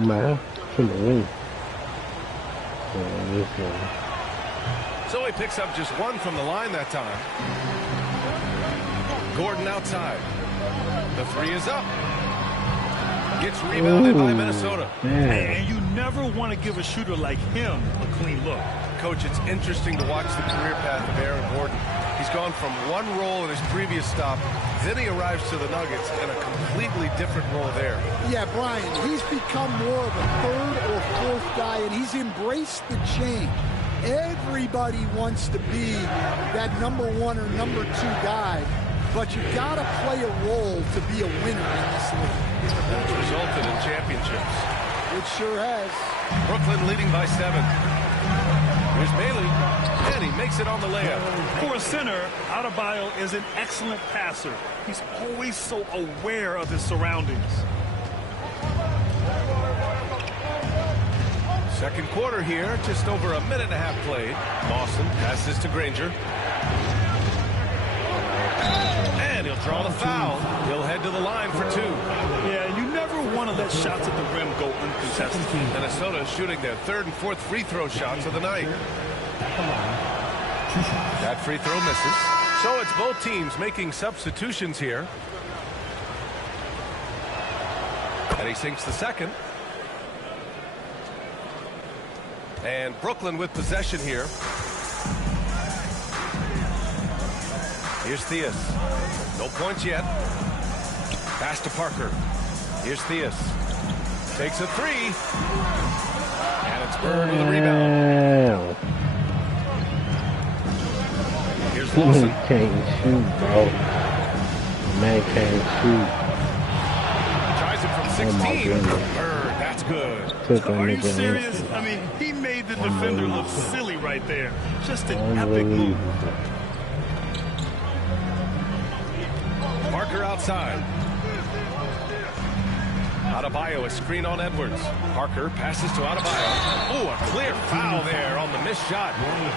Mã trên đường. So he picks up just one from the line that time. Gordon outside. The three is up. Gets rebounded by Minnesota. And you never want to give a shooter like him a clean look. Coach, it's interesting to watch the career path of Aaron Gordon. He's gone from one role in his previous stop, then he arrives to the Nuggets in a completely different role there. Yeah, Brian, he's become more of a third or fourth guy, and he's embraced the change. Everybody wants to be that number one or number two guy, but you've got to play a role to be a winner in this league. That's resulted in championships. It sure has. Brooklyn leading by 7. Here's Bailey, and he makes it on the layup. For a center, Adebayo is an excellent passer. He's always so aware of his surroundings. Second quarter here, just over a minute and a half played. Boston passes to Granger. And he'll draw the foul. He'll head to the line for 2. Yeah, you never want to let shots at the rim go uncontested. Minnesota shooting their third and fourth free throw shots of the night. That free throw misses. So it's both teams making substitutions here. And he sinks the second. And Brooklyn with possession here. Here's Theus. No points yet. Pass to Parker. Here's Theus. Takes a three. And it's Bird with a rebound. Here's Lawson. Can't shoot, bro. Man can't Tries it from 16. Bird, that's good. Are you serious? I mean, he made the defender look silly right there. Just an epic move. Parker outside. Adebayo, a screen on Edwards. Parker passes to Adebayo. Oh, a clear foul there on the missed shot.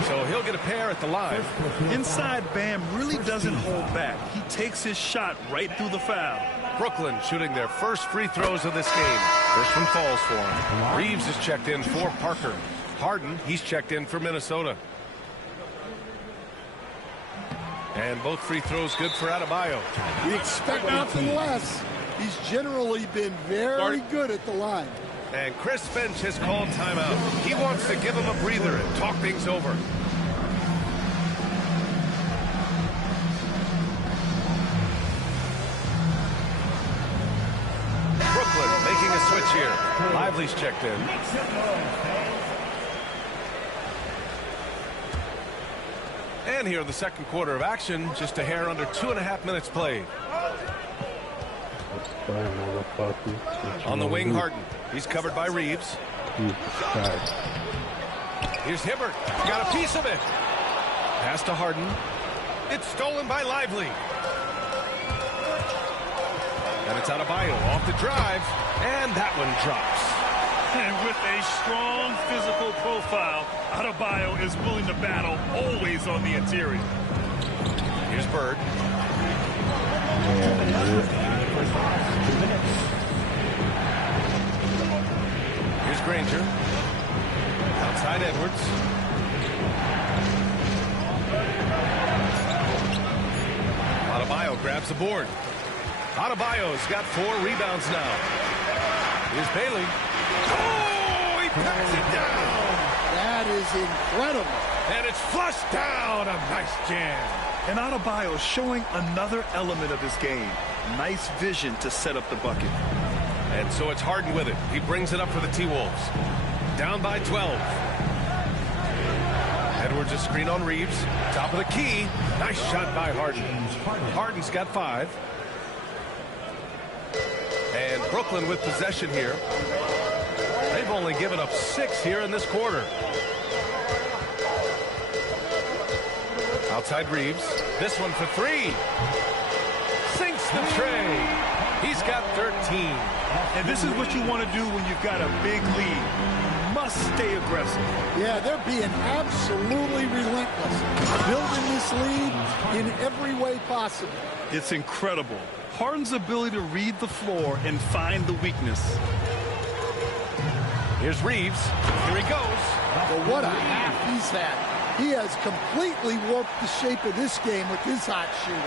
So he'll get a pair at the line. Inside, Bam really doesn't hold back. He takes his shot right through the foul. Brooklyn shooting their first free throws of this game. First one falls for him. Reeves is checked in for Parker. Harden, he's checked in for Minnesota. And both free throws good for Adebayo. We expect nothing less. He's generally been very good at the line. And Chris Finch has called timeout. He wants to give him a breather and talk things over. Brooklyn making a switch here. Lively's checked in. And here in the second quarter of action, just a hair under 2.5 minutes played. On the wing, Harden. He's covered by Reeves. Here's Hibbert. Got a piece of it. Pass to Harden. It's stolen by Lively. And it's Adebayo off the drive. And that one drops. And with a strong physical profile, Adebayo is willing to battle, always on the interior. Here's Bird. Here's Granger. Outside Edwards. Adebayo grabs the board. Adebayo's got 4 rebounds now. Here's Bailey. Oh, he packs it down. That is incredible. And it's flushed down. A nice jam. And Adebayo showing another element of his game. Nice vision to set up the bucket. And so it's Harden with it. He brings it up for the T-Wolves. Down by 12. Edwards a screen on Reeves. Top of the key. Nice shot by Harden. Harden's got 5. And Brooklyn with possession here. They've only given up 6 here in this quarter. Outside Reeves. This one for 3. Sinks the tray. He's got 13. And this is what you want to do when you've got a big lead. You must stay aggressive. Yeah, they're being absolutely relentless. Building this lead in every way possible. It's incredible. Harden's ability to read the floor and find the weakness. Here's Reeves. Here he goes. Well, what a half he's had. He has completely warped the shape of this game with his hot shooting.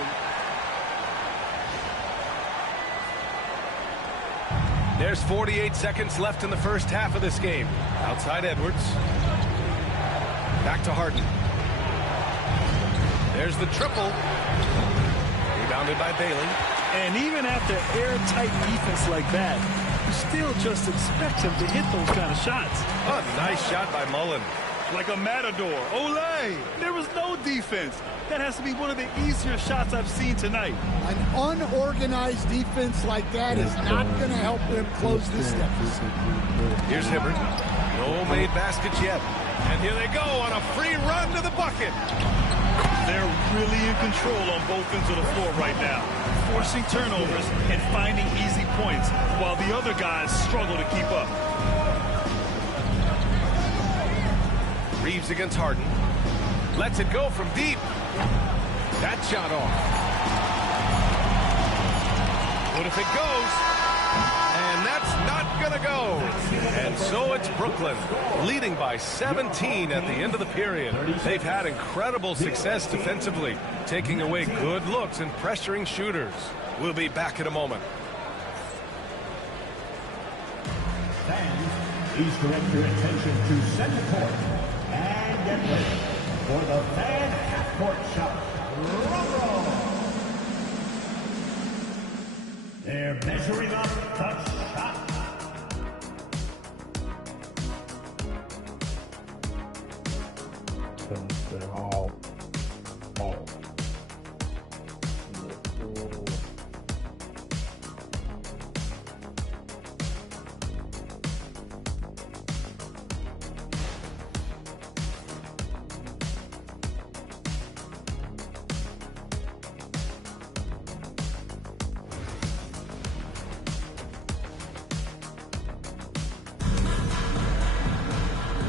There's 48 seconds left in the first half of this game. Outside Edwards. Back to Harden. There's the triple. Rebounded by Bailey. And even after airtight defense like that, you still just expect him to hit those kind of shots. A nice shot by Mullen. Like a matador. Olay! There was no defense. That has to be one of the easier shots I've seen tonight. An unorganized defense like that is not going to help them close this deficit. Here's Hibbert. No made baskets yet. And here they go on a free run to the bucket. They're really in control on both ends of the floor right now, forcing turnovers and finding easy points while the other guys struggle to keep up. Reeves against Harden. Lets it go from deep. That shot off. What if it goes? And that's not going to go. And so it's Brooklyn, leading by 17 at the end of the period. They've had incredible success defensively, taking away good looks and pressuring shooters. We'll be back in a moment. Fans, please direct your attention to center court and get ready for the fan half-court shot. Drum roll. They're measuring up the shot. They're all.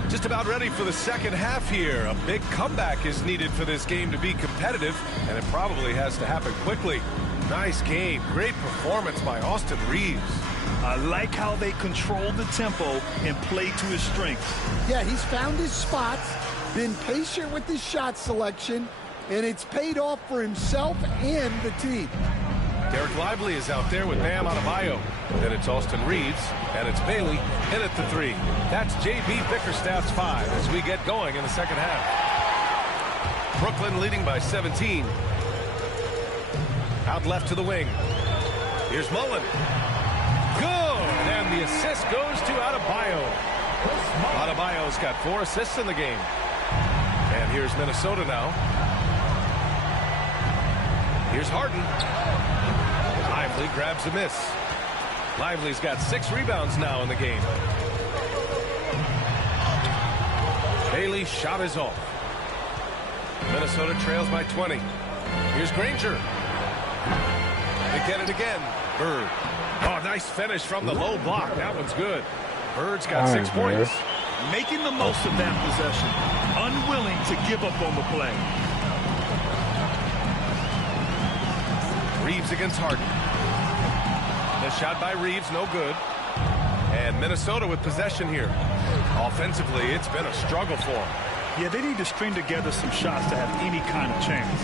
Just about ready for the second half here. A big comeback is needed for this game to be competitive, and it probably has to happen quickly. Nice game. Great performance by Austin Reeves. I like how they control the tempo and play to his strengths. Yeah, he's found his spots, been patient with his shot selection, and it's paid off for himself and the team. Derek Lively is out there with Bam Adebayo. Then it's Austin Reeves, and it's Bailey in at the three. That's J.B. Bickerstaff's 5 as we get going in the second half. Brooklyn leading by 17. Out left to the wing. Here's Mullen. Good, and the assist goes to Adebayo. Adebayo's got 4 assists in the game. And here's Minnesota now. Here's Harden. Lively grabs a miss. Lively's got 6 rebounds now in the game. Bailey's shot is off. Minnesota trails by 20. Here's Granger. They get it again. Bird. Oh, nice finish from the low block. That one's good. Bird's got 6 points. Making the most of that possession. Unwilling to give up on the play. Reeves against Harden. The shot by Reeves, no good. And Minnesota with possession here. Offensively, it's been a struggle for them. Yeah, they need to string together some shots to have any kind of chance.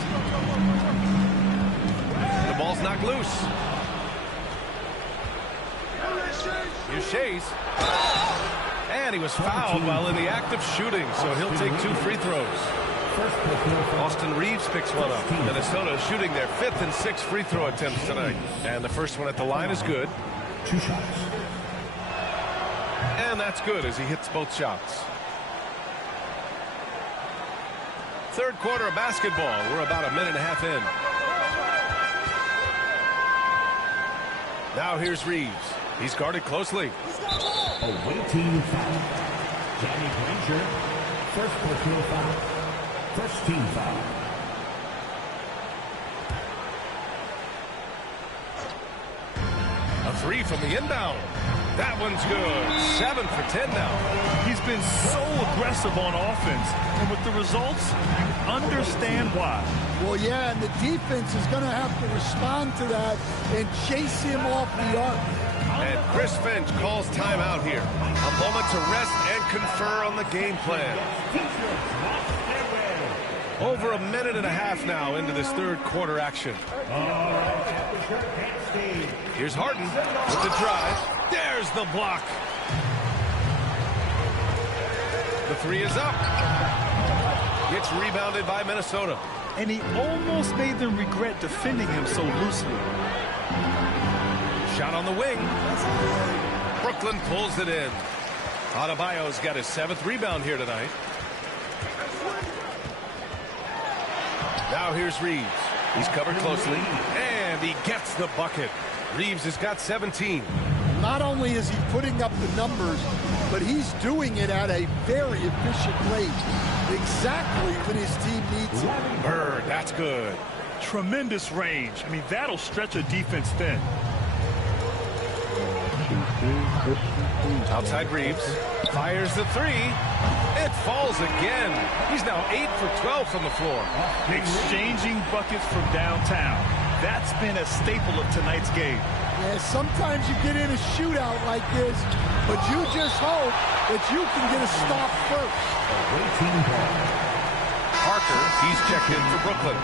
The ball's knocked loose. Here's Shays. And he was fouled while in the act of shooting, so he'll take 2 free throws. Austin Reeves picks one up. Minnesota shooting their 5th and 6th free throw attempts tonight. And the first one at the line is good. 2 shots. And that's good as he hits both shots. Third quarter of basketball. We're about a minute and a half in. Now here's Reeves. He's guarded closely. Awaiting foul. Danny Granger. First personal foul. First team foul. A 3 from the inbound. That one's good. 7 for 10 now. He's been so aggressive on offense, and with the results, you understand why. Well, yeah, and the defense is going to have to respond to that and chase him off the arc. And Chris Finch calls timeout here. A moment to rest and confer on the game plan. Over a minute and a half now into this third quarter action. Here's Harden with the drive. There's the block. The three is up. Gets rebounded by Minnesota. And he almost made them regret defending him so loosely. Shot on the wing. Brooklyn pulls it in. Adebayo's got his 7th rebound here tonight. Now here's Reeves. He's covered closely, and he gets the bucket. Reeves has got 17. Not only is he putting up the numbers, but he's doing it at a very efficient rate. Exactly when his team needs it. Bird, that's good. Tremendous range. I mean, that'll stretch a defense thin. Outside Reeves. Fires the three. It falls again. He's now 8 for 12 from the floor. Exchanging buckets from downtown. That's been a staple of tonight's game. Yeah, sometimes you get in a shootout like this, but you just hope that you can get a stop first. Parker, he's checked in for Brooklyn.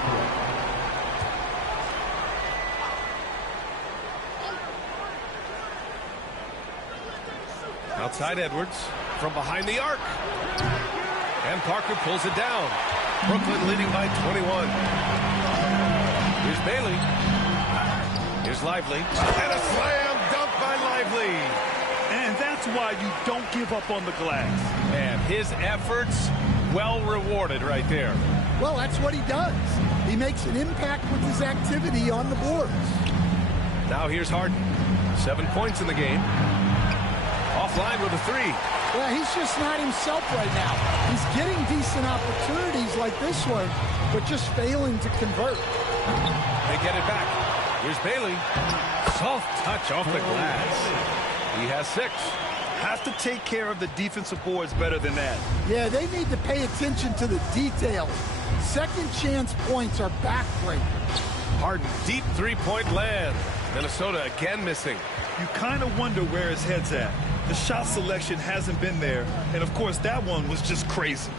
Outside Edwards from behind the arc. And Parker pulls it down. Brooklyn leading by 21. Here's Bailey. Here's Lively. And a slam dunk by Lively. And that's why you don't give up on the glass. And his efforts well rewarded right there. Well, that's what he does. He makes an impact with his activity on the boards. Now here's Harden. 7 points in the game. Offline with a three. Yeah, he's just not himself right now. He's getting decent opportunities like this one, but just failing to convert. They get it back. Here's Bailey. Soft touch off the glass. He has 6. Have to take care of the defensive boards better than that. Yeah, they need to pay attention to the details. Second chance points are backbreakers. Harden, deep three-point land. Minnesota again missing. You kind of wonder where his head's at. The shot selection hasn't been there, and of course that one was just crazy.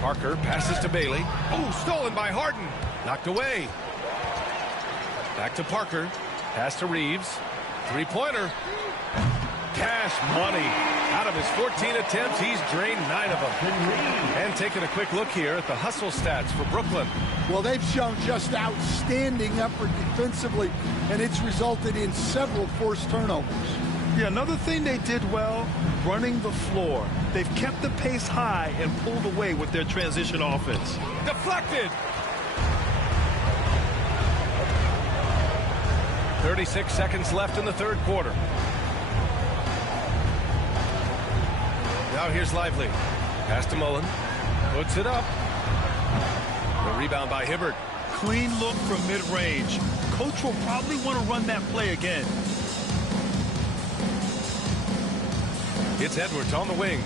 Parker passes to Bailey. Oh, stolen by Harden. Knocked away. Back to Parker. Pass to Reeves. Three-pointer. Cash money. Out of his 14 attempts, he's drained 9 of them. And taking a quick look here at the hustle stats for Brooklyn. Well, they've shown just outstanding effort defensively, and it's resulted in several forced turnovers. Yeah, another thing they did well, running the floor. They've kept the pace high and pulled away with their transition offense. Deflected. 36 seconds left in the third quarter. Now here's Lively. Pass to Mullen. Puts it up. The rebound by Hibbert. Clean look from mid-range. Coach will probably want to run that play again. It's Edwards on the wing.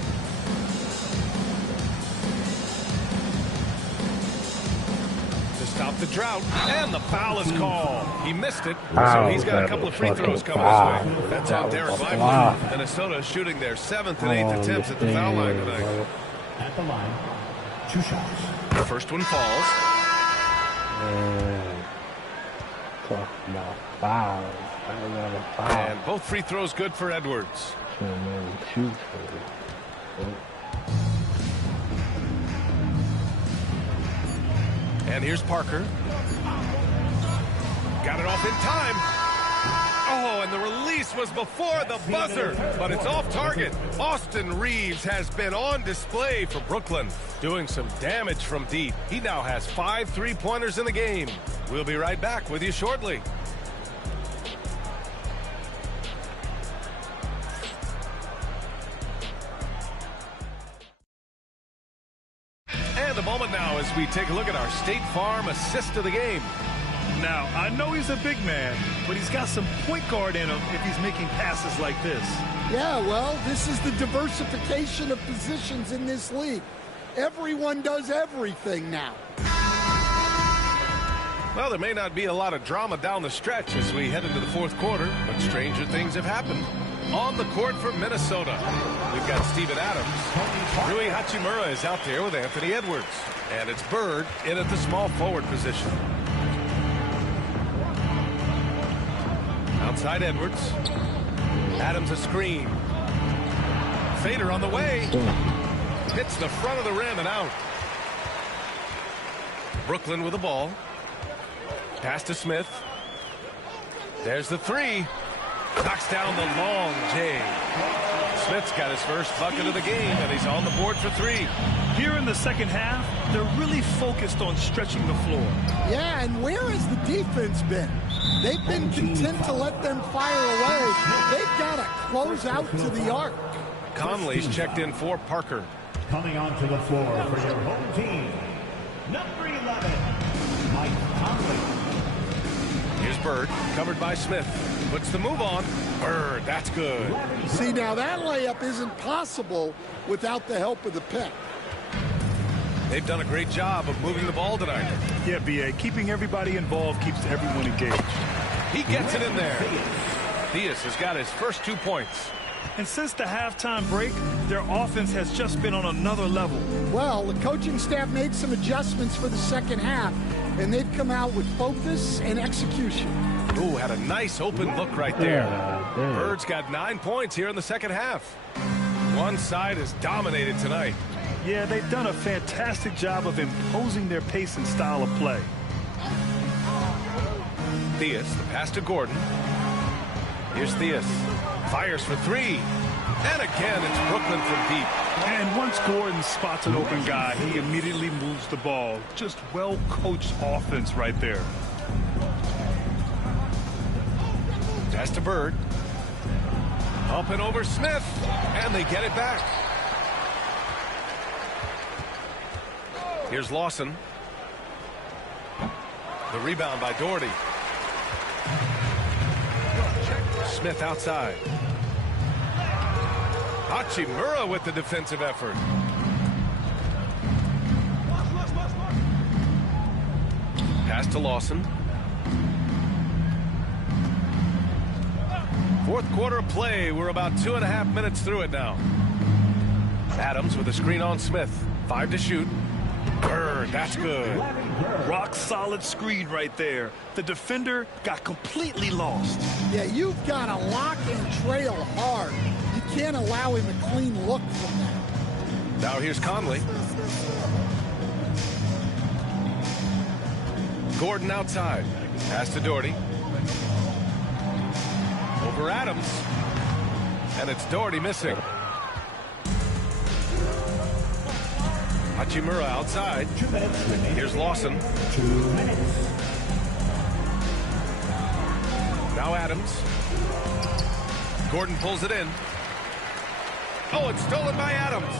To stop the drought. And the foul is called. He missed it. So he's got a couple of free throws coming his way. That's on Derek Lively. Minnesota shooting their 7th and 8th attempts at the foul line tonight. At the line, 2 shots. The first one falls. Talk about fouls. And both free throws good for Edwards. And here's Parker. Got it off in time. Oh, and the release was before the buzzer, but it's off target. Austin Reeves has been on display for Brooklyn, doing some damage from deep. He now has 5 3-pointers in the game. We'll be right back with you shortly. And a moment now as we take a look at our State Farm assist of the game. Now, I know he's a big man, but he's got some point guard in him if he's making passes like this. Yeah, well, this is the diversification of positions in this league. Everyone does everything now. Well, there may not be a lot of drama down the stretch as we head into the fourth quarter, but stranger things have happened. On the court for Minnesota, we've got Steven Adams. Rui Hachimura is out there with Anthony Edwards. And it's Bird in at the small forward position. Outside Edwards. Adams a screen. Fader on the way. Hits the front of the rim and out. Brooklyn with the ball. Pass to Smith. There's the three. Knocks down the long J. Smith's got his first bucket of the game, and he's on the board for three. Here in the second half, they're really focused on stretching the floor. Yeah, and where has the defense been? They've been content to let them fire away. They've got to close out to the arc. Conley's checked in for Parker. Coming onto the floor for your home team, number 11, Mike Conley. Here's Bird, covered by Smith. Puts the move on. Bird, that's good. See, now that layup isn't possible without the help of the pick. They've done a great job of moving the ball tonight. Yeah, B.A., keeping everybody involved keeps everyone engaged. He gets it in there. Theus has got his first 2 points. And since the halftime break, their offense has just been on another level. Well, the coaching staff made some adjustments for the second half, and they've come out with focus and execution. Ooh, had a nice open look right there. Bird's got 9 points here in the second half. One side is dominated tonight. Yeah, they've done a fantastic job of imposing their pace and style of play. Theus, the pass to Gordon. Here's Theus. Fires for three. And again, it's Brooklyn from deep. And once Gordon spots an open guy, he immediately moves the ball. Just well-coached offense right there. Pass to Bird. Up and over Smith. And they get it back. Here's Lawson. The rebound by Doherty. Smith outside. Hachimura with the defensive effort. Pass to Lawson. Fourth quarter of play. We're about 2.5 minutes through it now. Adams with a screen on Smith. 5 to shoot. Bird, that's good. Rock solid screen right there. The defender got completely lost. Yeah, you've got to lock and trail hard. You can't allow him a clean look from that. Now here's Conley. Gordon outside. Pass to Doherty. Over Adams. And it's Doherty missing. Hachimura outside. Here's Lawson. 2 minutes. Now Adams. Gordon pulls it in. Oh, it's stolen by Adams.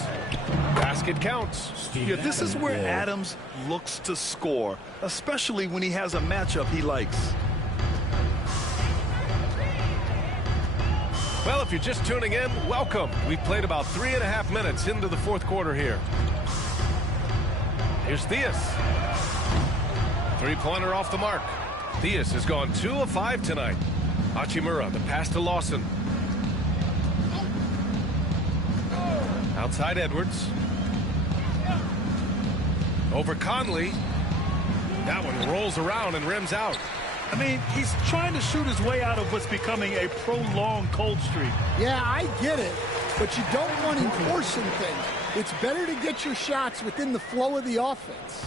Basket counts. Yeah, this is where Adams looks to score, especially when he has a matchup he likes. Well, if you're just tuning in, welcome. We've played about 3.5 minutes into the fourth quarter here. Here's Theus. Three-pointer off the mark. Theus has gone 2 of 5 tonight. Hachimura, the pass to Lawson. Outside Edwards. Over Conley. That one rolls around and rims out. I mean, he's trying to shoot his way out of what's becoming a prolonged cold streak. Yeah, I get it, but you don't want him forcing things. It's better to get your shots within the flow of the offense.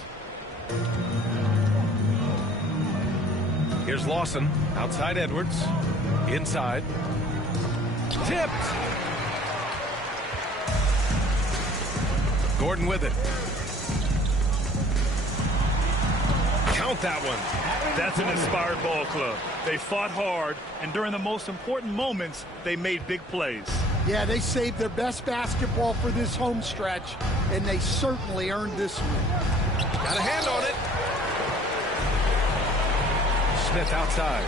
Here's Lawson. Outside Edwards. Inside. Tipped. Gordon with it. Count that one. That's an inspired ball club. They fought hard, and during the most important moments, they made big plays. Yeah, they saved their best basketball for this home stretch, and they certainly earned this one. Got a hand on it. Smith outside.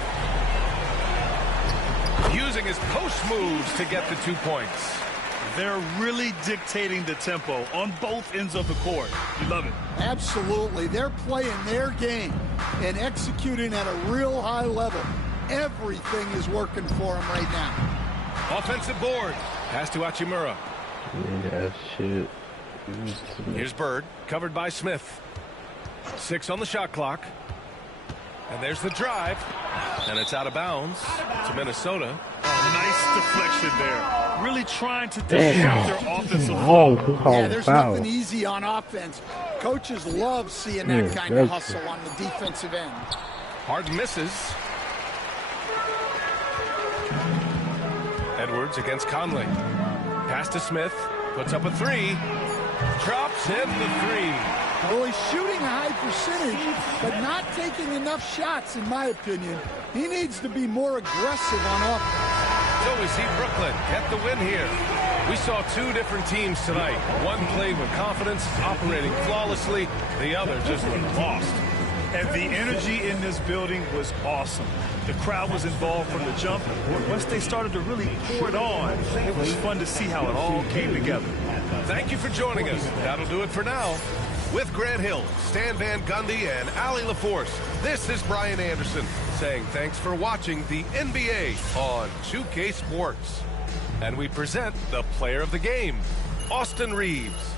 Using his post moves to get the 2 points. They're really dictating the tempo on both ends of the court. You love it. Absolutely. They're playing their game and executing at a real high level. Everything is working for them right now. Offensive board. Pass to Hachimura. Yeah, shit. Here's Bird, covered by Smith. 6 on the shot clock. And there's the drive. And it's out of bounds to Minnesota. Nice deflection there. Really trying to disrupt their offensive Oh, flow. Yeah, there's foul. nothing easy on offense. Coaches love seeing that Yeah, kind of that's hustle on the defensive end. Harden misses. Edwards against Conley. Pass to Smith. Puts up a 3. Drops in the 3. Well, he's shooting a high percentage, but not taking enough shots, in my opinion. He needs to be more aggressive on offense. So we see Brooklyn get the win here. We saw 2 different teams tonight. One played with confidence, operating flawlessly. The other just looked lost. And the energy in this building was awesome. The crowd was involved from the jump. Once they started to really pour it on, it was fun to see how it all came together. Thank you for joining us. That'll do it for now. With Grant Hill, Stan Van Gundy, and Allie LaForce, this is Brian Anderson saying thanks for watching the NBA on 2K Sports. And we present the player of the game, Austin Reaves.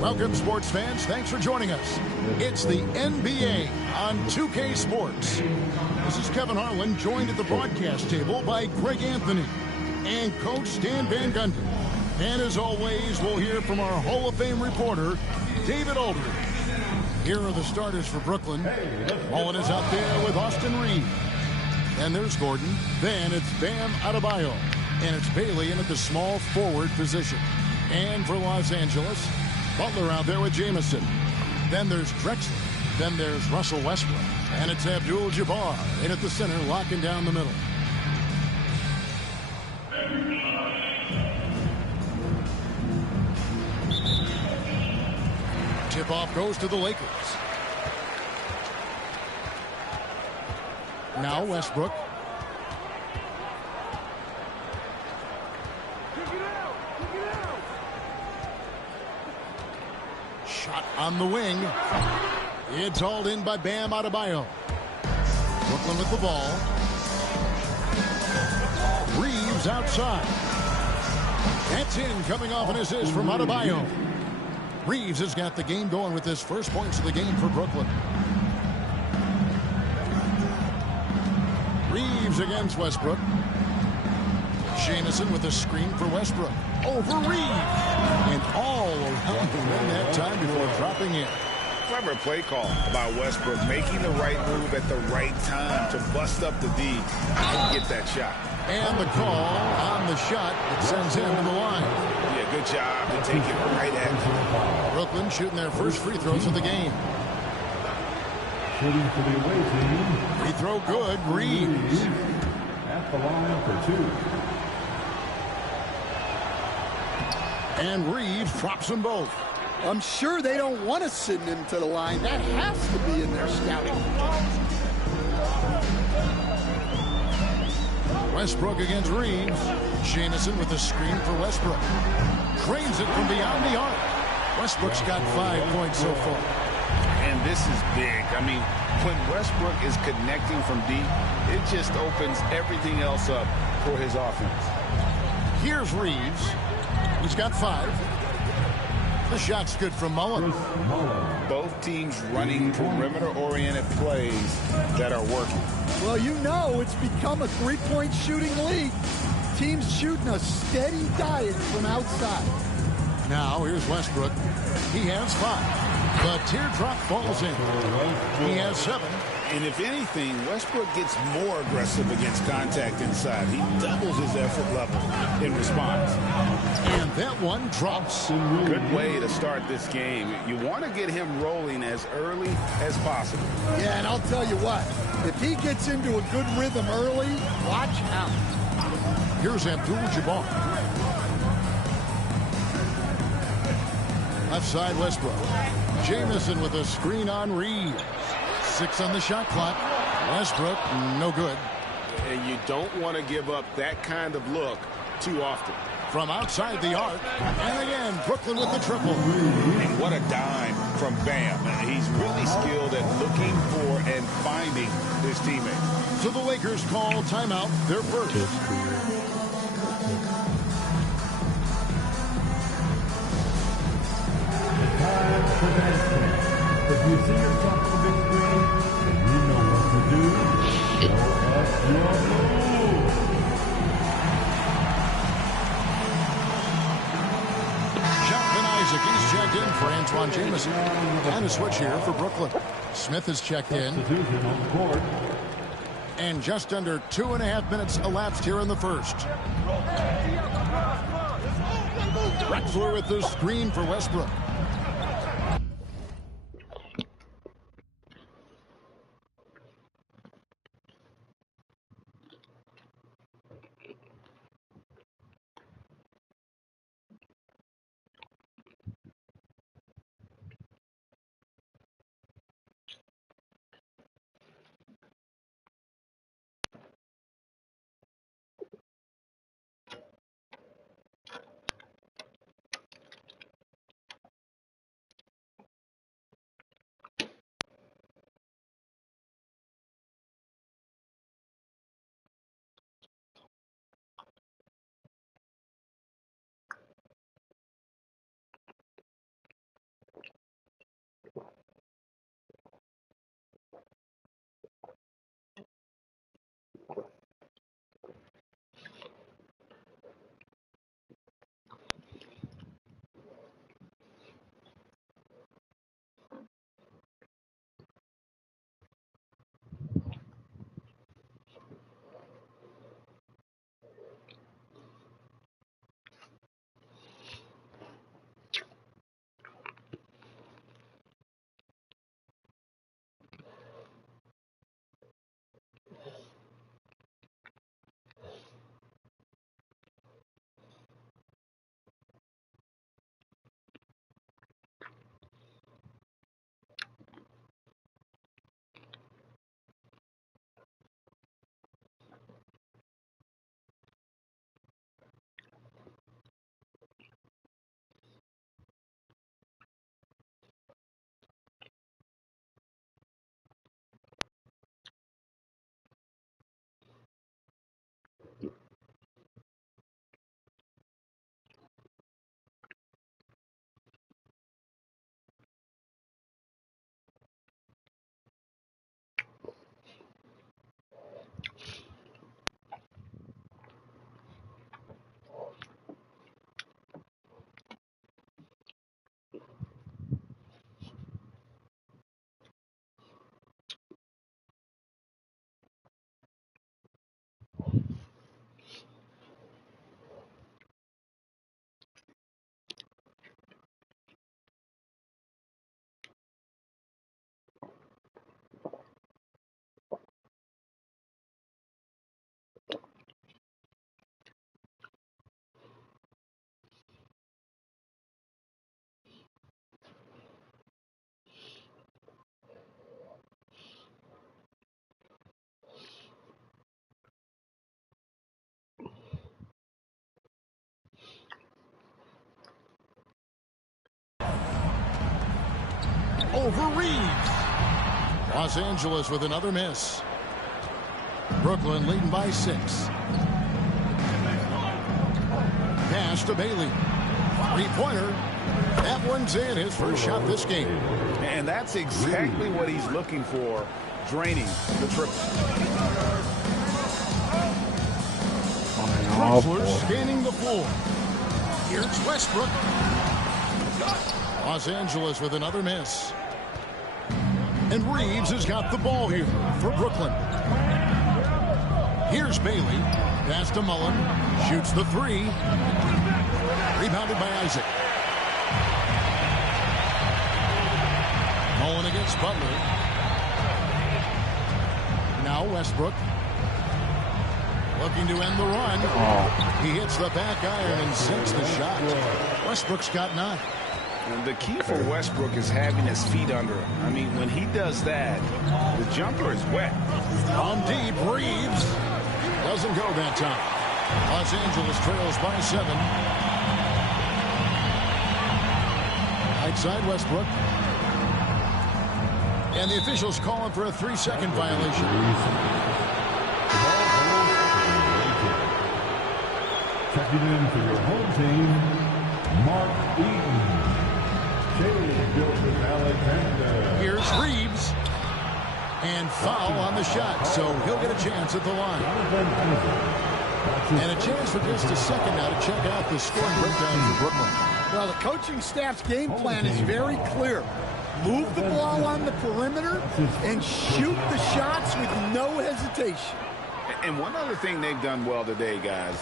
Welcome, sports fans. Thanks for joining us. It's the NBA on 2K Sports. This is Kevin Harlan, joined at the broadcast table by Greg Anthony and Coach Stan Van Gundy. And as always, we'll hear from our Hall of Fame reporter, David Aldridge. Here are the starters for Brooklyn. Mullen is out there with Austin Reaves. Then there's Gordon. Then it's Bam Adebayo. And it's Bailey in at the small forward position. And for Los Angeles, Butler out there with Jamison. Then there's Drexler. Then there's Russell Westbrook. And it's Abdul-Jabbar in at the center, locking down the middle. Tip-off goes to the Lakers. Now Westbrook. Shot on the wing. It's hauled in by Bam Adebayo. Brooklyn with the ball. Reaves outside. That's in, coming off an assist from Adebayo. Reaves has got the game going with his first points of the game for Brooklyn. Reaves against Westbrook. Jamison with a screen for Westbrook. Over Reaves. And all around the rim that time before dropping in. Clever play call by Westbrook, making the right move at the right time to bust up the D and get that shot. And the call on the shot that sends him to the line. Yeah, good job to take it right at him. Brooklyn shooting their first free throws of the game. Shooting for the away team. Free throw good, Reaves. At the line for two. And Reeves drops them both. I'm sure they don't want to send him to the line. That has to be in their scouting. Westbrook against Reeves. Jamison with a screen for Westbrook. Drains it from beyond the arc. Westbrook's got 5 points so far. And this is big. I mean, when Westbrook is connecting from deep, it just opens everything else up for his offense. Here's Reeves. He's got 5. The shot's good from Mullen. Both teams running perimeter-oriented plays that are working. Well, you know it's become a three-point shooting league. Teams shooting a steady diet from outside. Now, here's Westbrook. He has 5. The teardrop falls in. He has 7. And if anything, Westbrook gets more aggressive against contact inside. He doubles his effort level in response. And that one drops. Good way to start this game. You want to get him rolling as early as possible. Yeah, and I'll tell you what, if he gets into a good rhythm early, watch out. Here's Abdul-Jabbar. Left side, Westbrook. Jamison with a screen on Reeves. 6 on the shot clock. Westbrook, no good. And you don't want to give up that kind of look too often. From outside the arc. And again, Brooklyn with the triple. And what a dime from Bam. He's really skilled at looking for and finding his teammates. So the Lakers call timeout, their first. If you see yourself on the big screen and you know what to do, show us your move. Jonathan Isaac, he's checked in for Antoine Jamison. And a switch here for Brooklyn. Smith is checked in. Substitution on the court. And just under 2.5 minutes elapsed here in the first. Drexler with the screen for Westbrook. over Reeves. Los Angeles with another miss. Brooklyn leading by 6. Pass to Bailey. Three-pointer. That one's in, his first shot this game. And that's exactly what he's looking for, draining the triple. Drexler scanning the floor. Here's Westbrook. Los Angeles with another miss. And Reeves has got the ball here for Brooklyn. Here's Bailey. Pass to Mullen. Shoots the 3. Rebounded by Isaac. Mullen against Butler. Now Westbrook. Looking to end the run. He hits the back iron and sinks the shot. Westbrook's got 9. And the key for Westbrook is having his feet under him. I mean, when he does that, the jumper is wet. On deep, Reeves. Doesn't go that time. Los Angeles trails by 7. Right side, Westbrook. And the officials calling for a 3-second violation. Checking in for your home team, Mark Eaton. Alexander. Here's Reeves. And foul on the shot, so he'll get a chance at the line. And a chance for just a second now to check out the scoring breakdown for Brooklyn. Well, the coaching staff's game plan is very clear. Move the ball on the perimeter and shoot the shots with no hesitation. And one other thing they've done well today, guys,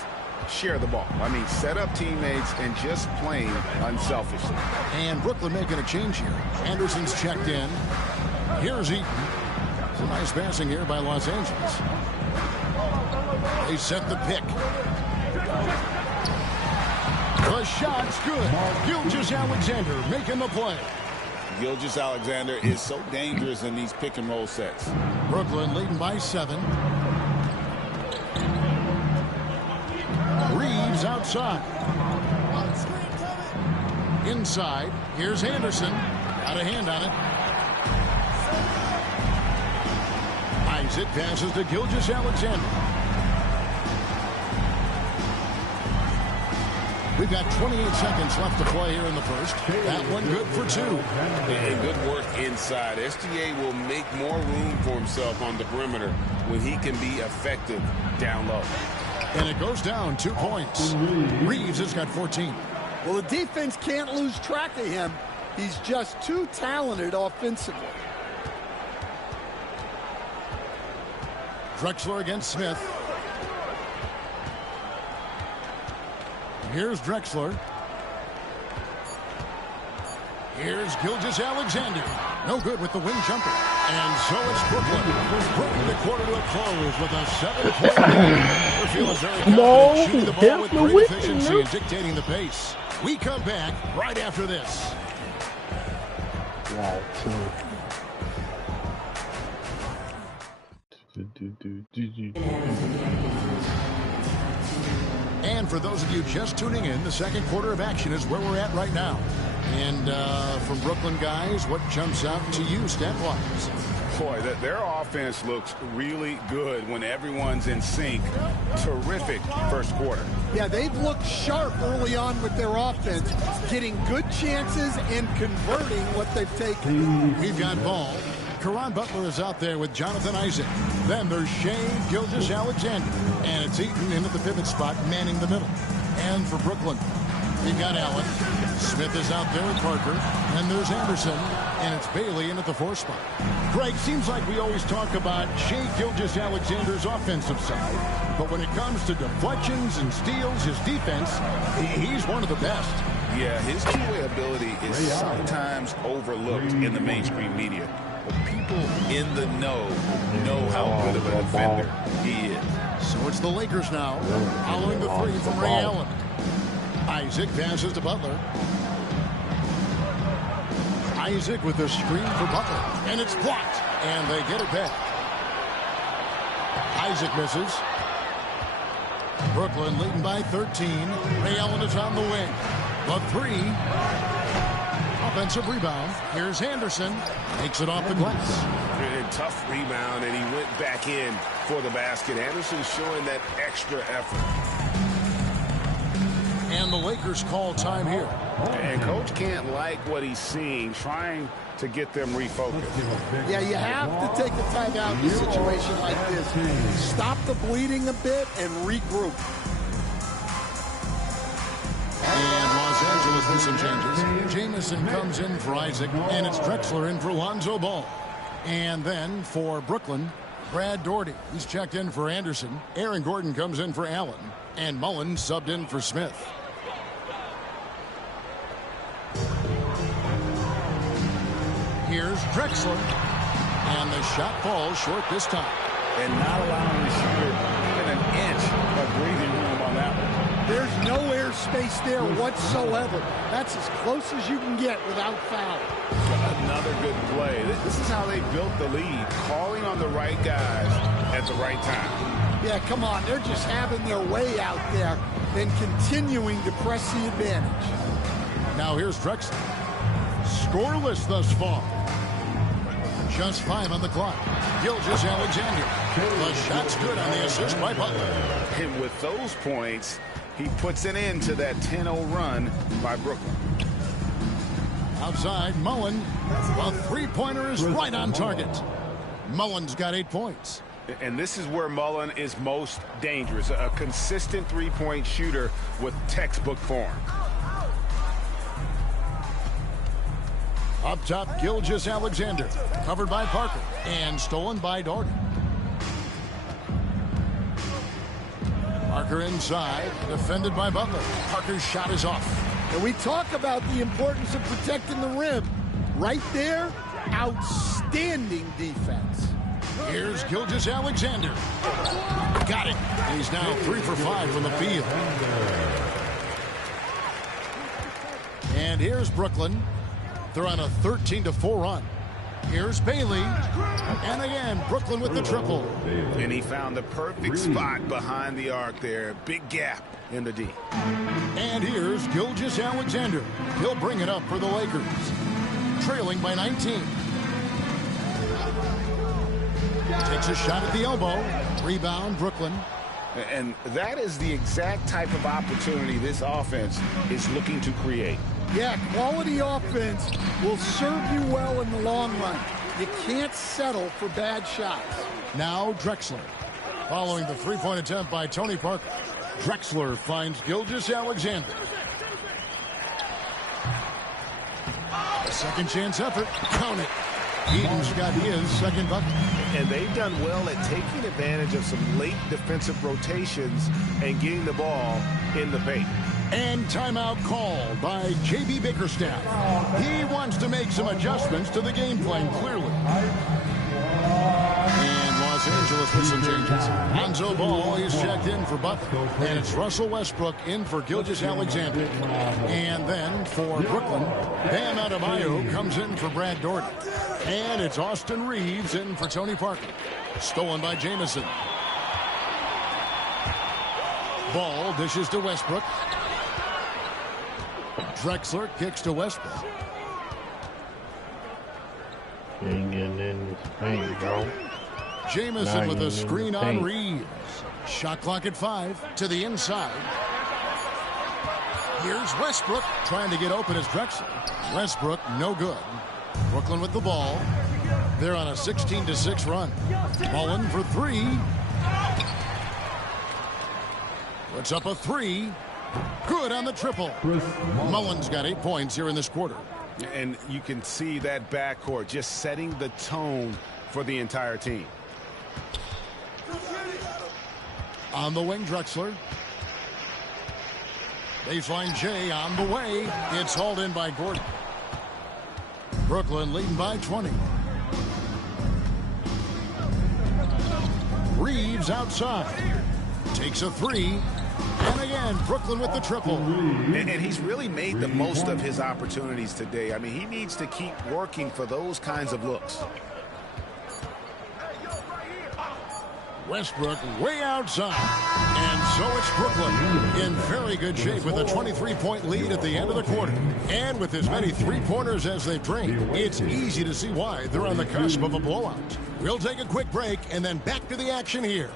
share the ball. I mean, set up teammates and just playing unselfishly. And Brooklyn making a change here. Anderson's checked in. Here's Eaton. It's a nice passing here by Los Angeles. They set the pick. The shot's good. Gilgeous-Alexander making the play. Gilgeous-Alexander is so dangerous in these pick-and-roll sets. Brooklyn leading by 7. Reeves outside. Inside. Here's Anderson. Got a hand on it. Isaac passes to Gilgeous-Alexander. We've got 28 seconds left to play here in the first. That one good for 2. And good work inside. SGA will make more room for himself on the perimeter when he can be effective down low. And it goes down 2 points. Reeves has got 14. Well, the defense can't lose track of him. He's just too talented offensively. Drexler against Smith. Here's Drexler. Here's Gilgeous-Alexander. No good with the wing jumper. And so it's Brooklyn. Bringing the quarter to a close with a 7-point lead. They're feeling very confident, shooting the ball with great efficiency and dictating the pace. We come back right after this. Wow, And for those of you just tuning in, the second quarter of action is where we're at right now. And from Brooklyn guys, what jumps out to you stat-wise? Boy, their offense looks really good when everyone's in sync. Terrific first quarter. Yeah, they've looked sharp early on with their offense, getting good chances and converting what they've taken. We've got ball. Caron Butler is out there with Jonathan Isaac. Then there's Shai Gilgeous-Alexander. And it's Eaton into the pivot spot, manning the middle. And for Brooklyn, we've got Allen. Smith is out there with Parker. And there's Anderson. And it's Bailey in at the 4 spot. Greg, seems like we always talk about Shai Gilgeous-Alexander's offensive side. But when it comes to deflections and steals, his defense, he's one of the best. Yeah, his two-way ability is sometimes overlooked in the mainstream media. But people in the know how good of a defender he is. So it's the Lakers now, following the 3 from Ray Allen. Isaac passes to Butler. Isaac with a screen for Butler. And it's blocked. And they get it back. Isaac misses. Brooklyn leading by 13. Ray Allen is on the wing. The 3. Offensive rebound. Here's Anderson. Makes it off the glass. And tough rebound, and he went back in for the basket. Anderson showing that extra effort. And the Lakers call time here. And Coach can't like what he's seeing, trying to get them refocused. Yeah, you have to take a timeout in a situation like this. Stop the bleeding a bit and regroup. And Los Angeles with some changes. Jamison comes in for Isaac, and it's Drexler in for Lonzo Ball. And then for Brooklyn, Brad Daugherty. He's checked in for Anderson. Aaron Gordon comes in for Allen. And Mullen subbed in for Smith. Here's Drexler. And the shot falls short this time. And not allowing the shooter even an inch of breathing room on that one. There's no air space there whatsoever. That's as close as you can get without foul. Another good play. This is how they built the lead, calling on the right guys at the right time. Yeah, come on. They're just having their way out there and continuing to press the advantage. Now here's Drexler. Scoreless thus far. Just 5 on the clock. Gilgeous-Alexander. The shot's good on the assist by Butler. And with those points, he puts an end to that 10-0 run by Brooklyn. Outside, Mullen. A three-pointer is right on target. Mullen's got 8 points. And this is where Mullen is most dangerous. A consistent three-point shooter with textbook form. Up top, Gilgeous-Alexander. Covered by Parker. And stolen by Daugherty. Parker inside. Defended by Butler. Parker's shot is off. And we talk about the importance of protecting the rim. Right there, outstanding defense. Here's Gilgeous-Alexander. Got it. He's now 3 for 5 from the field. And here's Brooklyn. They're on a 13-4 run. Here's Bailey. And again, Brooklyn with the triple. And he found the perfect spot behind the arc there. Big gap in the D. And here's Gilgeous-Alexander. He'll bring it up for the Lakers. Trailing by 19. Takes a shot at the elbow. Rebound, Brooklyn. And that is the exact type of opportunity this offense is looking to create. Yeah, quality offense will serve you well in the long run. You can't settle for bad shots. Now Drexler. Following the three-point attempt by Tony Parker. Drexler finds Gilgeous-Alexander. A second chance effort. Count it. Eden's got his second bucket. And they've done well at taking advantage of some late defensive rotations and getting the ball in the paint. And timeout called by J.B. Bickerstaff. He wants to make some adjustments to the game plan, clearly. And Los Angeles with some changes. Lonzo Ball is checked in for Butler. And it's Russell Westbrook in for Gilgeous-Alexander. And then for Brooklyn, Bam Adebayo comes in for Brad Daugherty. And it's Austin Reeves in for Tony Parker. Stolen by Jamison. Ball dishes to Westbrook. Drexler kicks to Westbrook. You ain't getting in this paint, bro. Jamison with a screen on Reeves. Shot clock at 5 to the inside. Here's Westbrook trying to get open as Drexler. Westbrook no good. Brooklyn with the ball. They're on a 16-6 run. Mullen for 3. Puts up a 3. Good on the triple. Mullen's got 8 points here in this quarter. And you can see that backcourt just setting the tone for the entire team. On the wing, Drexler. Baseline J on the way. It's hauled in by Gordon. Brooklyn leading by 20. Reeves outside. Takes a 3. And again, Brooklyn with the triple. And he's really made the most of his opportunities today. I mean, he needs to keep working for those kinds of looks. Westbrook way outside. And So it's Brooklyn in very good shape with a 23-point lead at the end of the quarter. And with as many three-pointers as they've drained, it's easy to see why they're on the cusp of a blowout. We'll take a quick break and then back to the action here.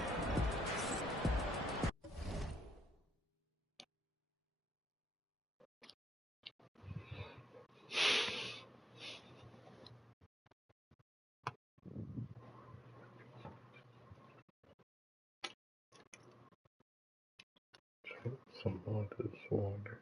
Some more to this water.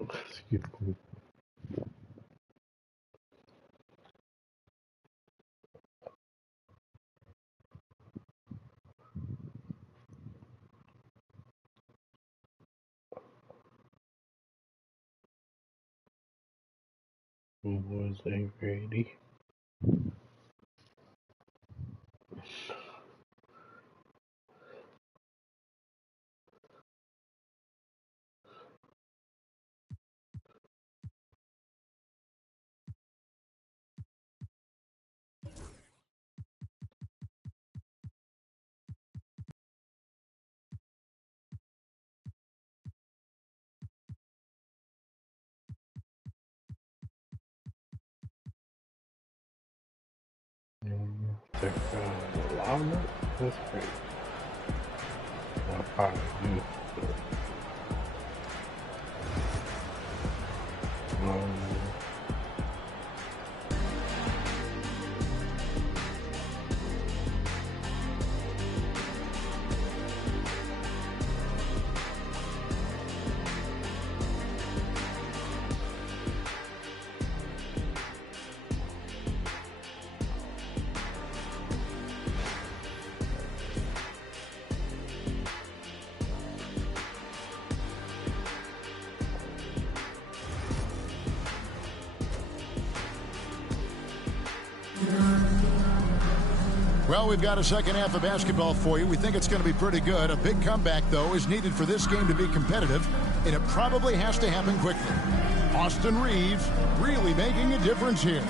Excuse me. Was they ready? They're llama? That's great. I'll probably do it. Well, we've got a second half of basketball for you. We think it's going to be pretty good. A big comeback, though, is needed for this game to be competitive, and it probably has to happen quickly. Austin Reaves really making a difference here.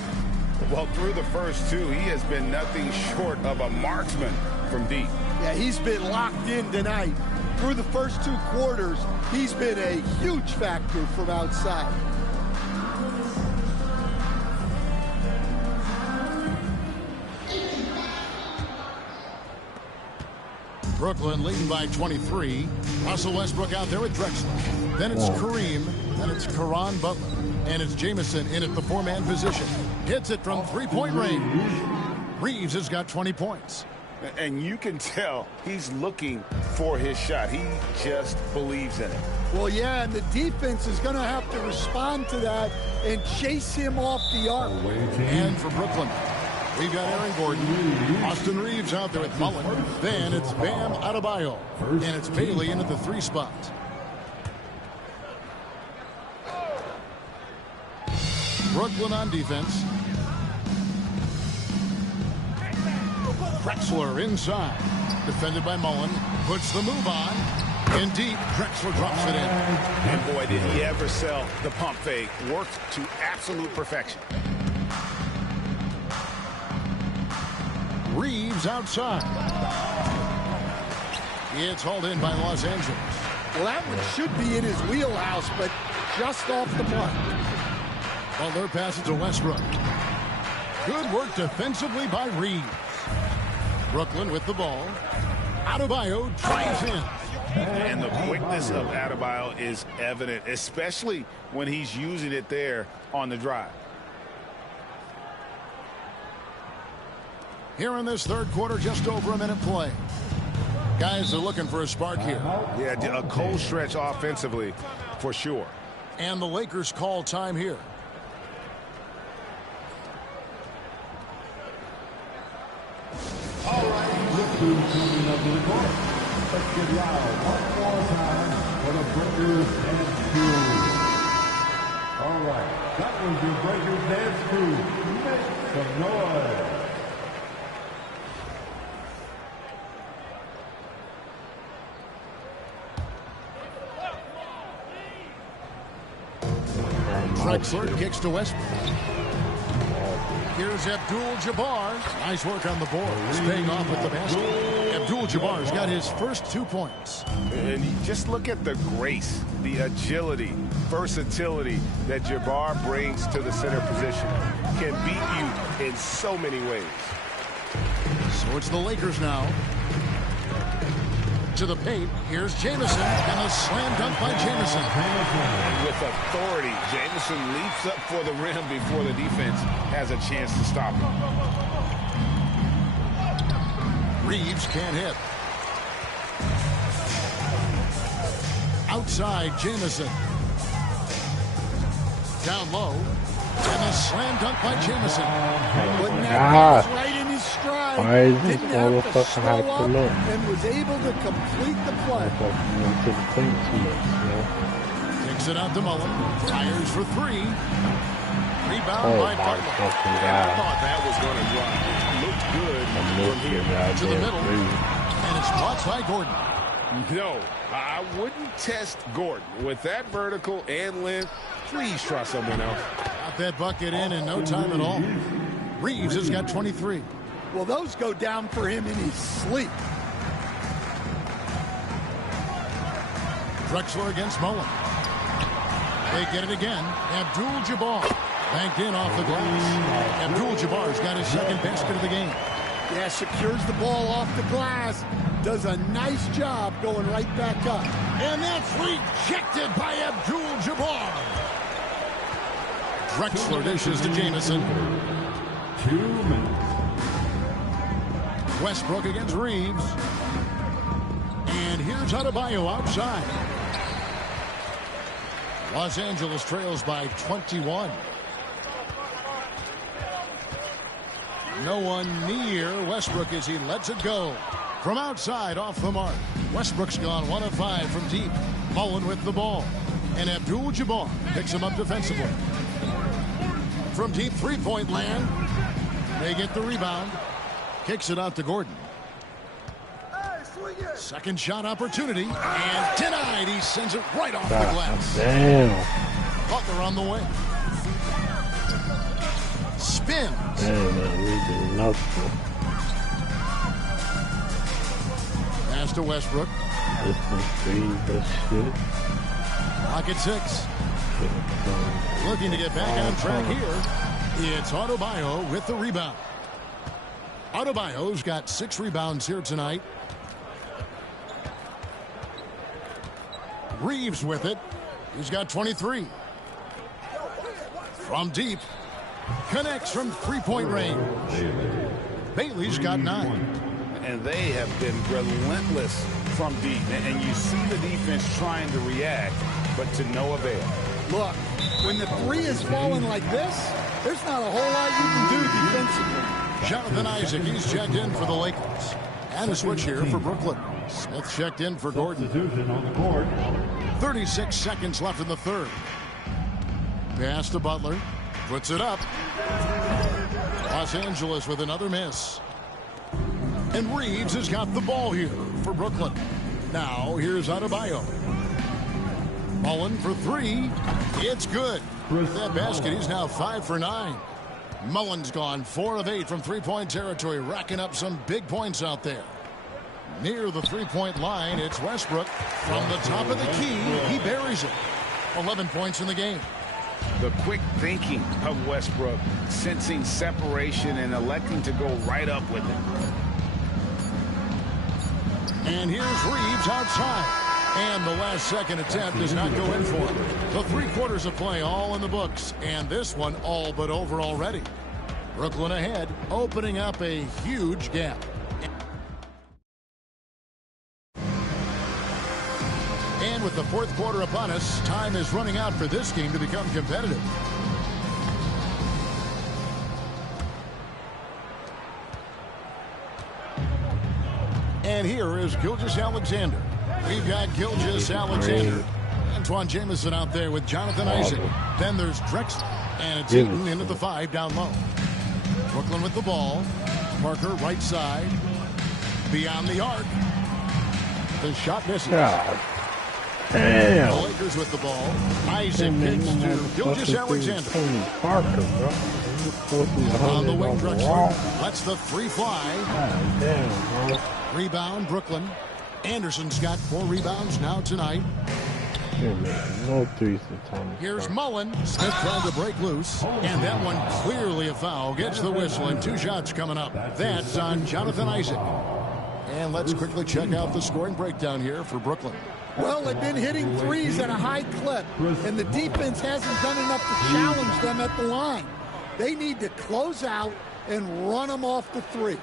Well, through the first two, he has been nothing short of a marksman from deep. Yeah, he's been locked in tonight. Through the first two quarters, he's been a huge factor from outside. Brooklyn leading by 23. Russell Westbrook out there with Drexler. Then it's Kareem. Then it's Caron Butler. And it's Jamison in at the four-man position. Hits it from three-point range. Reaves has got 20 points. And you can tell he's looking for his shot. He just believes in it. Well, yeah, and the defense is going to have to respond to that and chase him off the arc. And for Brooklyn, we've got Aaron Gordon. Austin Reaves out there with Mullen. Then it's Bam Adebayo. And it's Bailey in at the three spot. Brooklyn on defense. Drexler inside. Defended by Mullen. Puts the move on. In deep, Drexler drops it in. And boy, did he ever sell the pump fake. Worked to absolute perfection. Reaves outside. It's hauled in by Los Angeles. Well, that one should be in his wheelhouse, but just off the mark. Well, their pass it to Westbrook. Good work defensively by Reaves. Brooklyn with the ball. Adebayo drives in. And the quickness of Adebayo is evident, especially when he's using it there on the drive. Here in this third quarter, just over a minute play. Guys are looking for a spark here. Yeah, a cold stretch offensively for sure. And the Lakers call time here. All right, look who's coming up to the court. Let's get loud one more time for the Breakers Dance Crew. All right, that was your Breakers Dance Crew. Make some noise. Drexler kicks to Westbrook. Here's Abdul-Jabbar. Nice work on the board. It's paying off with the basket. Abdul-Jabbar's got his first 2 points. And you just look at the grace, the agility, versatility that Jabbar brings to the center position. Can beat you in so many ways. So it's the Lakers now. To the paint, here's Jamison, and a slam dunk by Jamison. And with authority, Jamison leaps up for the rim before the defense has a chance to stop him. Reeves can't hit. Outside, Jamison. Down low, and a slam dunk by Jamison. Putting that pass right in his stride. Why is this Didn't have to motherfucker slow have to up look? and was able to complete the play. To the paint too much, you know? Kicks it out to Mullen. Fires for 3. Rebound Oh by my Butler. fucking I god. thought that was going to drop. It looked good I from missed here. it, To the goddamn middle. three. And it's blocked by Gordon. No, I wouldn't test Gordon. With that vertical and length, please try someone else. Got that bucket in no time at all. Reeves has got 23. Well, those go down for him in his sleep. Drexler against Mullen. They get it again. Abdul-Jabbar banked in off the glass. Abdul-Jabbar's got his second basket of the game. Yeah, secures the ball off the glass. Does a nice job going right back up. And that's rejected by Abdul-Jabbar. Drexler dishes to Jamison. 2 minutes. Westbrook against Reeves. And here's Adebayo outside. Los Angeles trails by 21. No one near Westbrook as he lets it go. From outside, off the mark. Westbrook's gone 1 of 5 from deep. Mullen with the ball. And Abdul-Jabbar picks him up defensively. From deep three-point land, they get the rebound. Kicks it out to Gordon. Second shot opportunity. And denied. He sends it right off the glass. Damn. Butler on the way. Spins. Damn, man, we did nothing. Pass to Westbrook. This is crazy, that shit. Clock at 6. Looking to get back on track here. It's Adebayo with the rebound. Adebayo's got 6 rebounds here tonight. Reeves with it. He's got 23. From deep. Connects from three-point range. Bailey's got 9. And they have been relentless from deep. And you see the defense trying to react, but to no avail. Look, when the 3 is falling like this, there's not a whole lot you can do defensively. Jonathan Isaac, he's checked in for the Lakers. And a switch here for Brooklyn. Smith checked in for Gordon. Substitution on the court. 36 seconds left in the third. Pass to Butler. Puts it up. Los Angeles with another miss. And Reeves has got the ball here for Brooklyn. Now here's Adebayo. Mullen for 3. It's good. With that basket, he's now 5 for 9. Mullen's gone 4 of 8 from three-point territory, racking up some big points out there. Near the three-point line, it's Westbrook. From the top of the key, he buries it. 11 points in the game. The quick thinking of Westbrook, sensing separation and electing to go right up with it. And here's Reeves outside. And the last second attempt does not go in for him. The 3 quarters of play all in the books, and this one all but over already. Brooklyn ahead, opening up a huge gap. And with the 4th quarter upon us, time is running out for this game to become competitive. And here is Gilgeous-Alexander. We've got Gilgeous-Alexander. Antoine Jamison out there with Jonathan Isaac. Then there's Drexler. And it's Eaton in at the 5 down low. Brooklyn with the ball. Parker right side. Beyond the arc. The shot misses. God damn. The Lakers with the ball. Isaac kicks to Gilgeous-Alexander. Tony Parker, bro. On the wing, Drexler lets the 3 fly. God damn, bro. Rebound, Brooklyn. Anderson's got 4 rebounds now tonight. No threes to Tony. Here's Mullen. Smith trying to break loose. And that one clearly a foul. Gets the whistle and 2 shots coming up. That's on Jonathan Isaac. And let's quickly check out the scoring breakdown here for Brooklyn. Well, they've been hitting threes at a high clip, and the defense hasn't done enough to challenge them at the line. They need to close out and run them off the 3.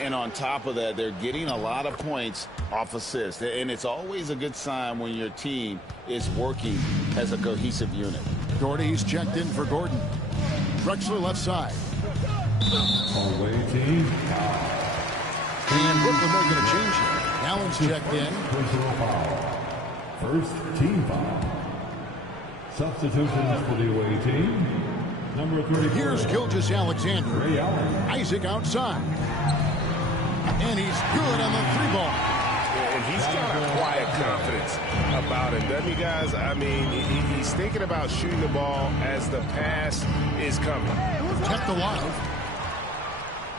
And on top of that, they're getting a lot of points off assists. And it's always a good sign when your team is working as a cohesive unit. Doherty's checked in for Gordon. Drexler left side. Away team. And Brooklyn, they're going to change it. Allen's checked in. Personal foul. First team foul. Substitutions for the away team. Number 34. Here's Gilgeous-Alexander. Ray Allen. Isaac outside. And he's good on the 3 ball. And he's got a quiet confidence about it, doesn't he, guys? I mean, he's thinking about shooting the ball as the pass is coming. Kept alive.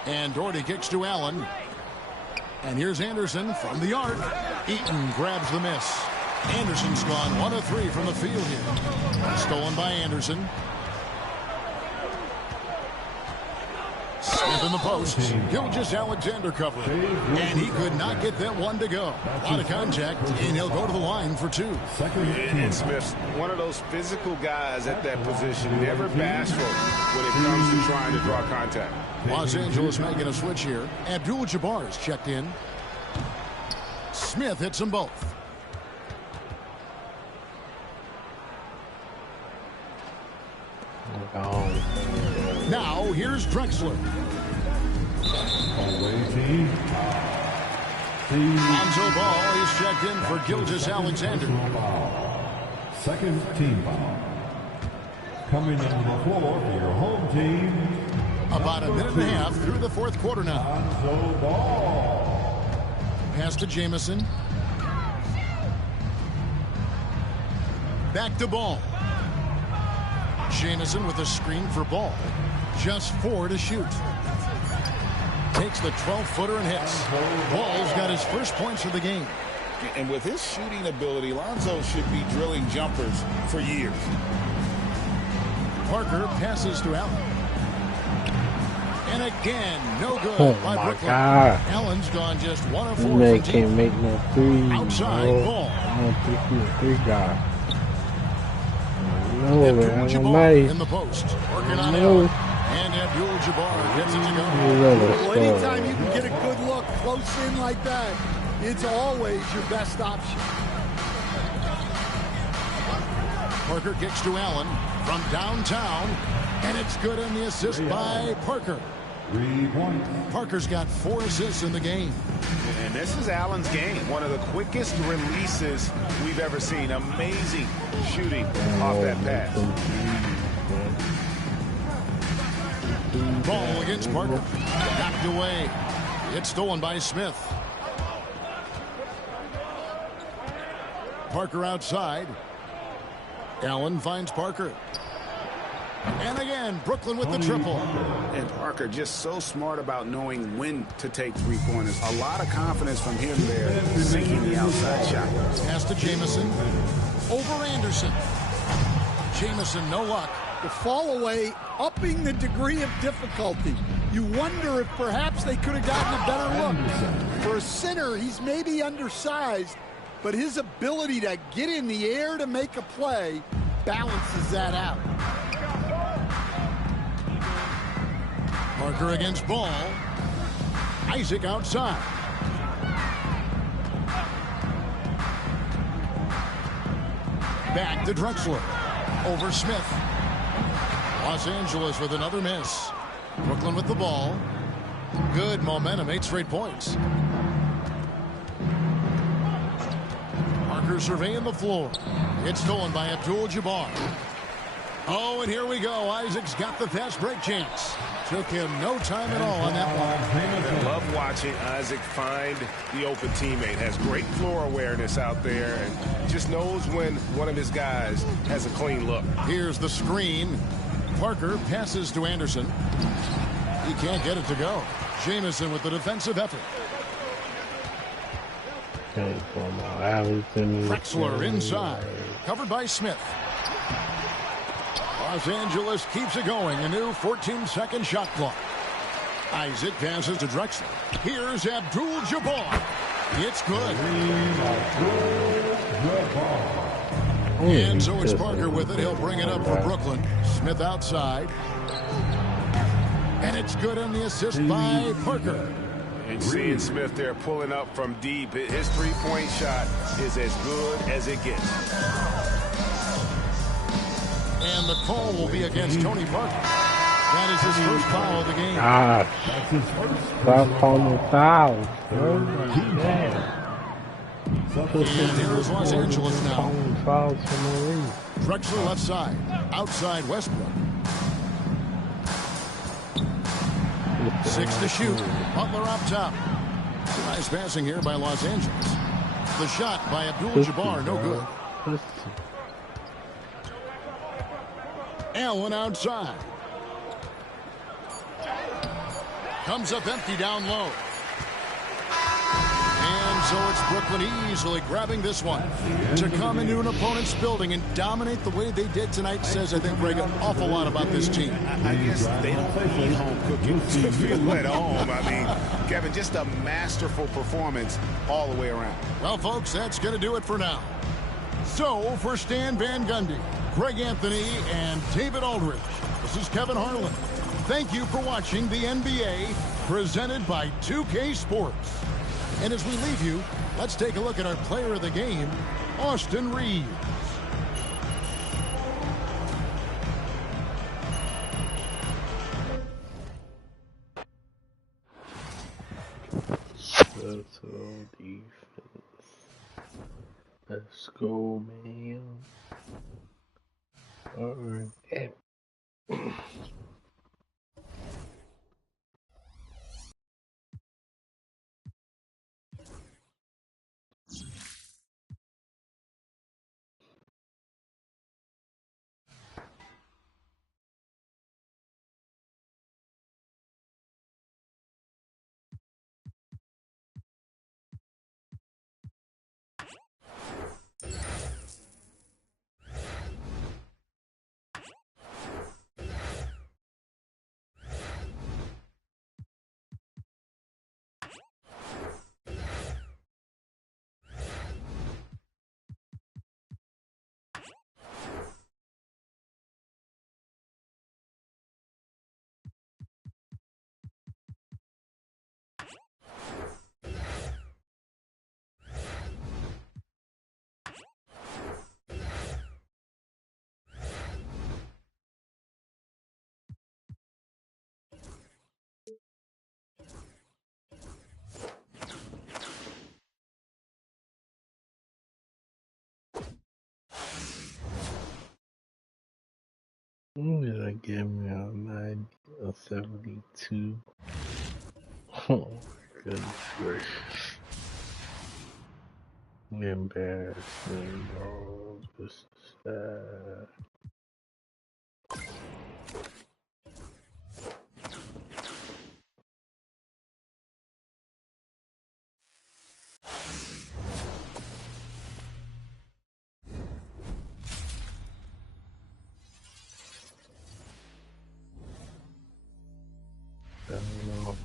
And Doherty kicks to Allen. And here's Anderson from the arc. Eaton grabs the miss. Anderson's gone 1 of 3 from the field here. Stolen by Anderson. Smith in the post. Gilgeous-Alexander covered. And he could not get that one to go. A lot of contact, and he'll go to the line for 2. And Smith's one of those physical guys at that position, never bashful when it comes to trying to draw contact. Los Angeles making a switch here. Abdul-Jabbar is checked in. Smith hits them both. Now here's Drexler. Away team. Lonzo Ball is checked in for Gilgeous-Alexander. Second team foul. Coming on the floor for your home team. About a minute and a half through the 4th quarter now. Lonzo Ball. Pass to Jamison. Back to Ball. Jamison with a screen for Ball. Just 4 to shoot. Takes the 12-footer and hits. Ball's got his first points of the game. And with his shooting ability, Lonzo should be drilling jumpers for years. Parker passes to Allen. And again, no good by my Brooklyn. God. Allen's gone just 1 of 4 They from can't deep. make no threes. Outside, Ball. I don't think he's a 3 guy. No, man. Abdul-Jabbar in the post. Working on No. Allen. And Abdul-Jabbar gets it to go. Well, anytime you can get a good look close in like that, it's always your best option. Parker kicks to Allen from downtown. And it's good on the assist by Parker. 3 points. Parker's got 4 assists in the game. And this is Allen's game. One of the quickest releases we've ever seen. Amazing shooting off that pass. Ball against Parker. Knocked away. It's stolen by Smith. Parker outside. Allen finds Parker. And again, Brooklyn with the triple. And Parker just so smart about knowing when to take 3-pointers. A lot of confidence from him there, sinking the outside shot. Pass to Jamison. Over Anderson. Jamison, no luck. The fall away, upping the degree of difficulty. You wonder if perhaps they could have gotten a better look. For a center, he's maybe undersized, but his ability to get in the air to make a play balances that out. Parker against Ball. Isaac outside. Back to Drexler. Over Smith. Los Angeles with another miss. Brooklyn with the ball. Good momentum, 8 straight points. Parker surveying the floor. It's stolen by Abdul-Jabbar. Oh, and here we go. Isaac's got the fast break chance. Took him no time at all on that one. I love watching Isaac find the open teammate. Has great floor awareness out there and just knows when one of his guys has a clean look. Here's the screen. Parker passes to Anderson. He can't get it to go. Jamison with the defensive effort. Drexler inside. Covered by Smith. Los Angeles keeps it going. A new 14-second shot clock. Isaac passes to Drexler. Here's Abdul-Jabbar. It's good. And so it's Parker with it. He'll bring it up for Brooklyn. Smith outside. And it's good on the assist by Parker. And seeing Smith there pulling up from deep. His three-point shot is as good as it gets. And the call will be against Tony Parker. That is his first foul of the game. Stop calling fouls. And here's Los Angeles now. Fouls from the league. Drexler left side. Outside Westbrook. 6 to shoot. Butler up top. Nice passing here by Los Angeles. The shot by Abdul-Jabbar, no good. Allen outside. Comes up empty down low. And so it's Brooklyn easily grabbing this one. To come into an opponent's building and dominate the way they did tonight says, I think, Greg, an awful lot about this team. I guess they don't need home cooking to feel at home. I mean, Kevin, just a masterful performance all the way around. Well, folks, that's going to do it for now. So, for Stan Van Gundy, Greg Anthony, and David Aldridge, this is Kevin Harlan. Thank you for watching the NBA presented by 2K Sports. And as we leave you, let's take a look at our player of the game, Austin Reeves. Total defense. Let's go, man. Alright. I'm gonna give me a 90 or 72. Oh my goodness gracious. Embarrassing, bro. This is sad.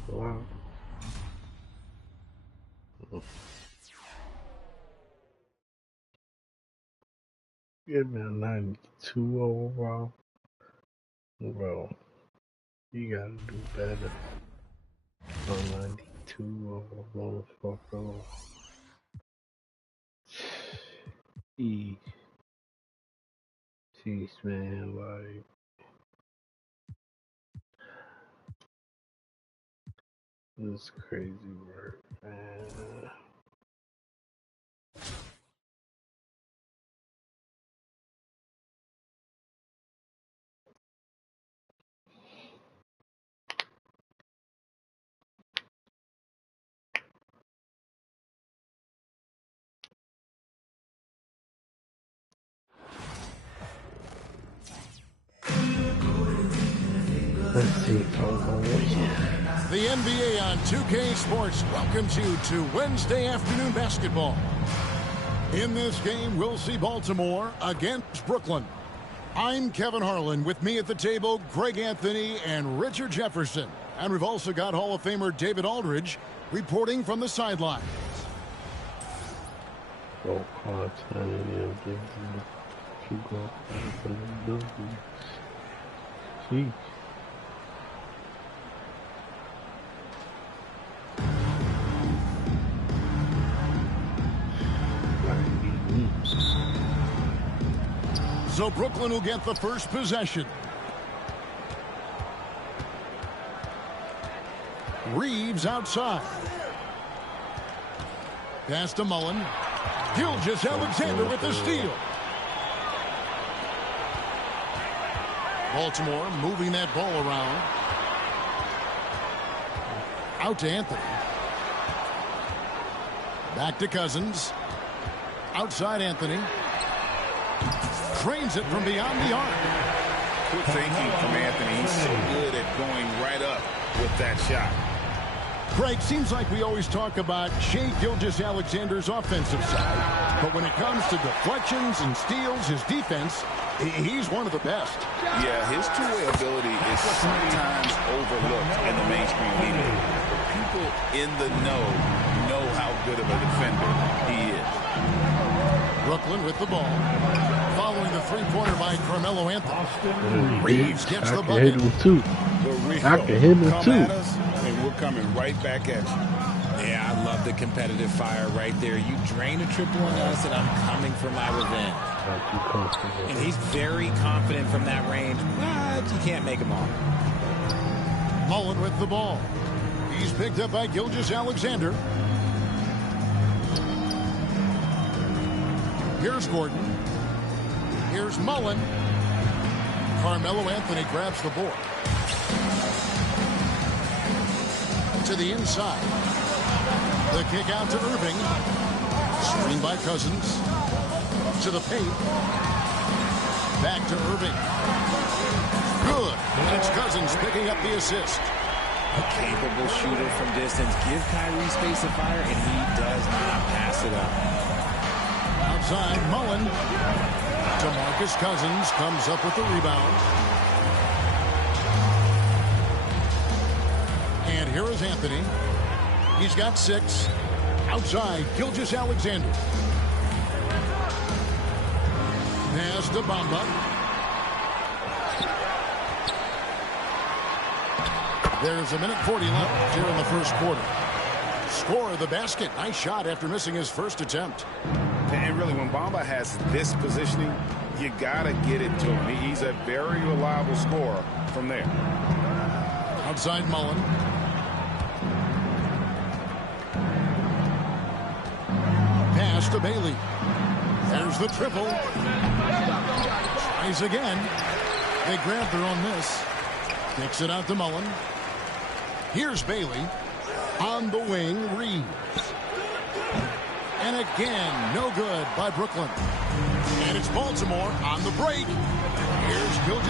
Wow. Give me a 92 overall. Bro, you gotta do better. A 92 overall, motherfucker. Jeez, man, like. This is crazy work, man. Let's see. The NBA on 2K Sports welcomes you to Wednesday afternoon basketball. In this game, we'll see Baltimore against Brooklyn. I'm Kevin Harlan. With me at the table, Greg Anthony and Richard Jefferson. And we've also got Hall of Famer David Aldridge reporting from the sidelines. Oh, Jeez. So Brooklyn will get the first possession. Reeves outside. Pass to Mullen. Gilgeous-Alexander with the steal. Baltimore moving that ball around. Out to Anthony. Back to Cousins. Outside Anthony. Trains it from beyond the arc. Good thinking from Anthony. He's so good at going right up with that shot. Craig, seems like we always talk about Shai Gilgeous-Alexander's offensive side. But when it comes to deflections and steals, his defense, he's one of the best. Yeah, his two-way ability is sometimes overlooked in the mainstream media. But people in the know how good of a defender he is. Brooklyn with the ball. Following the three-pointer by Carmelo Anthony. Reeves gets the bucket. I can hit him too. I can hit him too. And we're coming right back at you. Yeah, I love the competitive fire right there. You drain a triple on us, and I'm coming for my revenge. And he's very confident from that range, but you can't make him all. Mullen with the ball. He's picked up by Gilgeous-Alexander. Here's Gordon. Here's Mullen. Carmelo Anthony grabs the board. To the inside. The kick out to Irving. Screen by Cousins. To the paint. Back to Irving. Good. And it's Cousins picking up the assist. A capable shooter from distance. Give Kyrie space to fire, and he does not pass it up. Outside, Mullen. DeMarcus Cousins comes up with the rebound. And here is Anthony. He's got 6. Outside, Gilgeous-Alexander. Pass to Bamba. There's 1:40 left here in the first quarter. Score the basket. Nice shot after missing his first attempt. And really, when Bamba has this positioning, you got to get it to him. He's a very reliable scorer from there. Outside Mullen. Pass to Bailey. There's the triple. Tries again. They grab their own miss. Kicks it out to Mullen. Here's Bailey. On the wing, Reeves. And again, no good by Brooklyn. And it's Baltimore on the break. Here's Gilgeous.